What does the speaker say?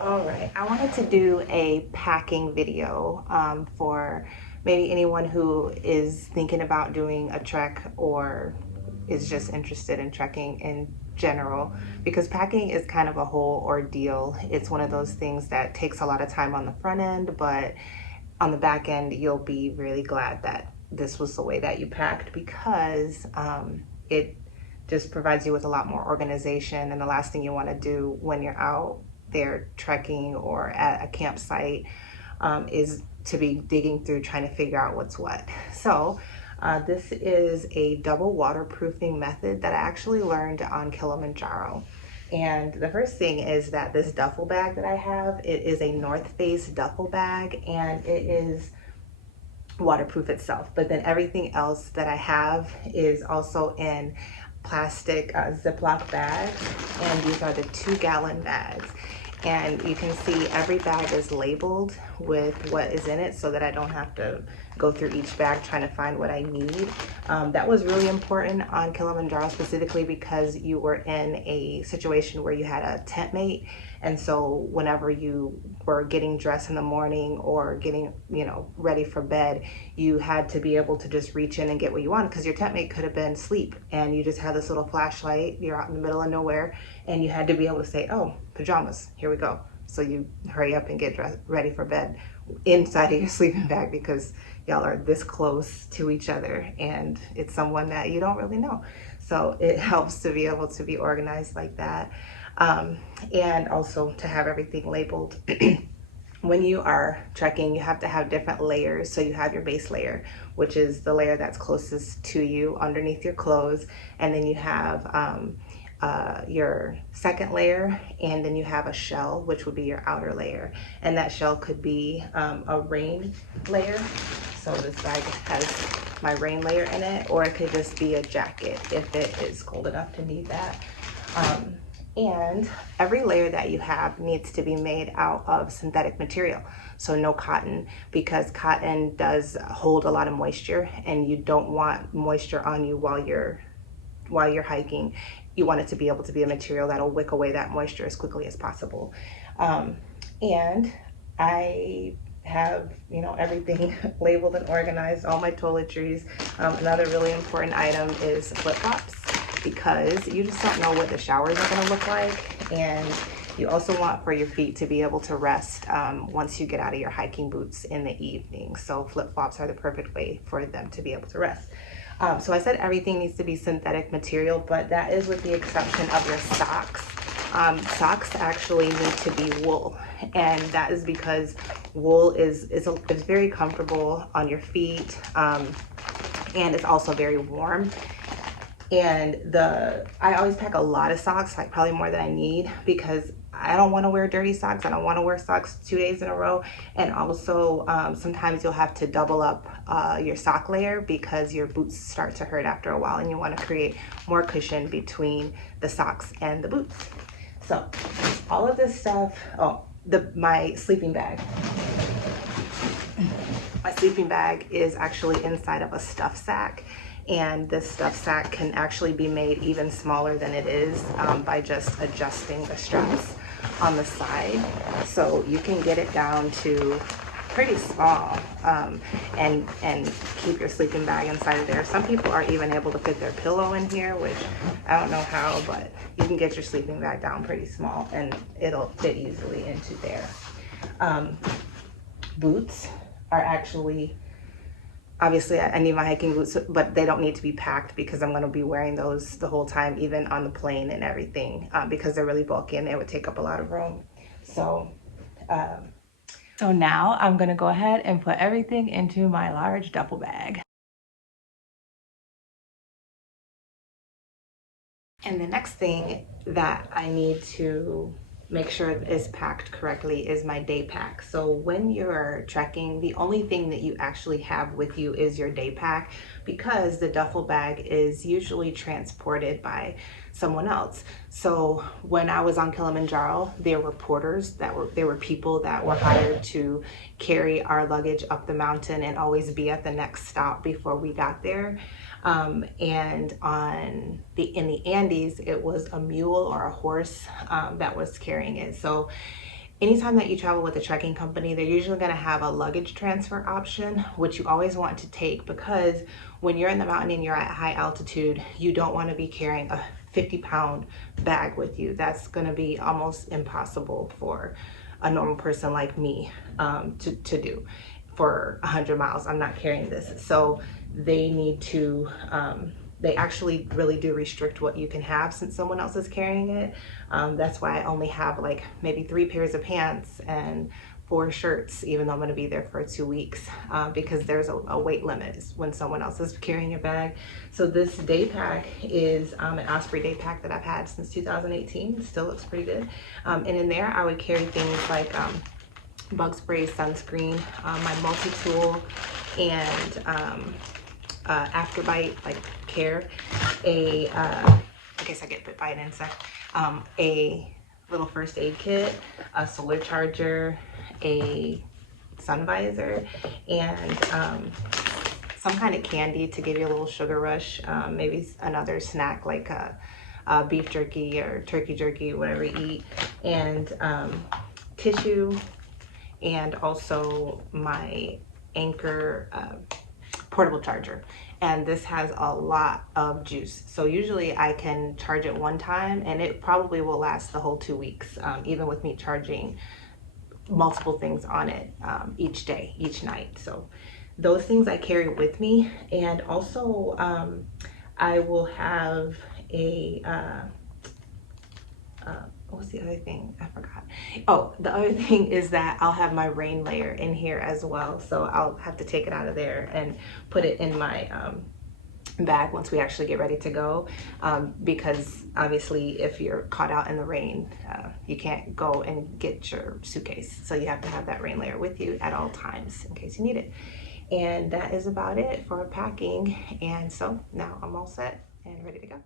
All right, I wanted to do a packing video for maybe anyone who is thinking about doing a trek or is just interested in trekking in general, because packing is kind of a whole ordeal. It's one of those things that takes a lot of time on the front end, but on the back end, you'll be really glad that this was the way that you packed, because it just provides you with a lot more organization. And the last thing you want to do when you're out there trekking or at a campsite is to be digging through trying to figure out what's what. So this is a double waterproofing method that I actually learned on Kilimanjaro. And the first thing is that this duffel bag that I have, it is a North Face duffel bag, and it is waterproof itself. But then everything else that I have is also in plastic Ziploc bags, and these are the 2-gallon bags. And you can see every bag is labeled with what is in it so that I don't have to go through each bag trying to find what I need. That was really important on Kilimanjaro, specifically because you were in a situation where you had a tent mate. And so whenever you were getting dressed in the morning or getting, ready for bed, you had to be able to just reach in and get what you wanted, because your tent mate could have been asleep and you just had this little flashlight, you're out in the middle of nowhere, and you had to be able to say, oh, pajamas, here we go. So you hurry up and get dressed, ready for bed inside of your sleeping bag, because y'all are this close to each other and it's someone that you don't really know. So it helps to be able to be organized like that. And also to have everything labeled. When you are trekking, you have to have different layers. So you have your base layer, which is the layer that's closest to you underneath your clothes. And then you have your second layer, and then you have a shell, which would be your outer layer. And that shell could be a rain layer. So this bag has my rain layer in it, or it could just be a jacket if it is cold enough to need that. And every layer that you have needs to be made out of synthetic material, so no cotton, because cotton does hold a lot of moisture, and you don't want moisture on you while you're hiking. You want it to be able to be a material that'll wick away that moisture as quickly as possible. And I have everything labeled and organized, all my toiletries. Another really important item is flip-flops, because you just don't know what the showers are going to look like, and you also want for your feet to be able to rest once you get out of your hiking boots in the evening. So flip-flops are the perfect way for them to be able to rest. So I said everything needs to be synthetic material, but that is with the exception of your socks. Socks actually need to be wool, and that is because wool is very comfortable on your feet, and it's also very warm. And I always pack a lot of socks, like probably more than I need, because I don't want to wear dirty socks. I don't want to wear socks 2 days in a row. And also sometimes you'll have to double up your sock layer, because your boots start to hurt after a while, and you want to create more cushion between the socks and the boots. So all of this stuff, my sleeping bag. My sleeping bag is actually inside of a stuff sack, and this stuff sack can actually be made even smaller than it is by just adjusting the straps on the side. So you can get it down to pretty small, and keep your sleeping bag inside of there. Some people are even able to fit their pillow in here, which I don't know how, but you can get your sleeping bag down pretty small and it'll fit easily into there. Boots are actually, obviously I need my hiking boots, but they don't need to be packed, because I'm going to be wearing those the whole time, even on the plane and everything, because they're really bulky and they would take up a lot of room. So now I'm going to go ahead and put everything into my large duffel bag. And the next thing that I need to make sure is packed correctly is my day pack. So when you're trekking, the only thing that you actually have with you is your day pack, because the duffel bag is usually transported by someone else. So when I was on Kilimanjaro, there were porters there were people that were hired to carry our luggage up the mountain and always be at the next stop before we got there. And in the Andes, it was a mule or a horse that was carrying it. So anytime that you travel with a trekking company, they're usually going to have a luggage transfer option, which you always want to take, because when you're in the mountain and you're at high altitude, you don't want to be carrying a 50-pound bag with you. That's going to be almost impossible for a normal person like me to do for 100 miles. I'm not carrying this. So they need to they actually really do restrict what you can have since someone else is carrying it. That's why I only have like maybe 3 pairs of pants and 4 shirts, even though I'm going to be there for 2 weeks, because there's a weight limit when someone else is carrying a bag. So this day pack is an Osprey day pack that I've had since 2018. It still looks pretty good. And in there I would carry things like bug spray, sunscreen, my multi-tool, and afterbite, like care, I guess I get bit by an insect, a little first aid kit, a solar charger, a sun visor, and some kind of candy to give you a little sugar rush, maybe another snack like beef jerky or turkey jerky, whatever you eat, and tissue, and also my Anchor portable charger. And this has a lot of juice, so usually I can charge it one time and it probably will last the whole 2 weeks, even with me charging multiple things on it each day, each night. So those things I carry with me. And also I will have a what's the other thing? I forgot. Oh, the other thing is that I'll have my rain layer in here as well. So I'll have to take it out of there and put it in my bag once we actually get ready to go, because obviously if you're caught out in the rain, you can't go and get your suitcase. So you have to have that rain layer with you at all times in case you need it. And that is about it for packing. And so now I'm all set and ready to go.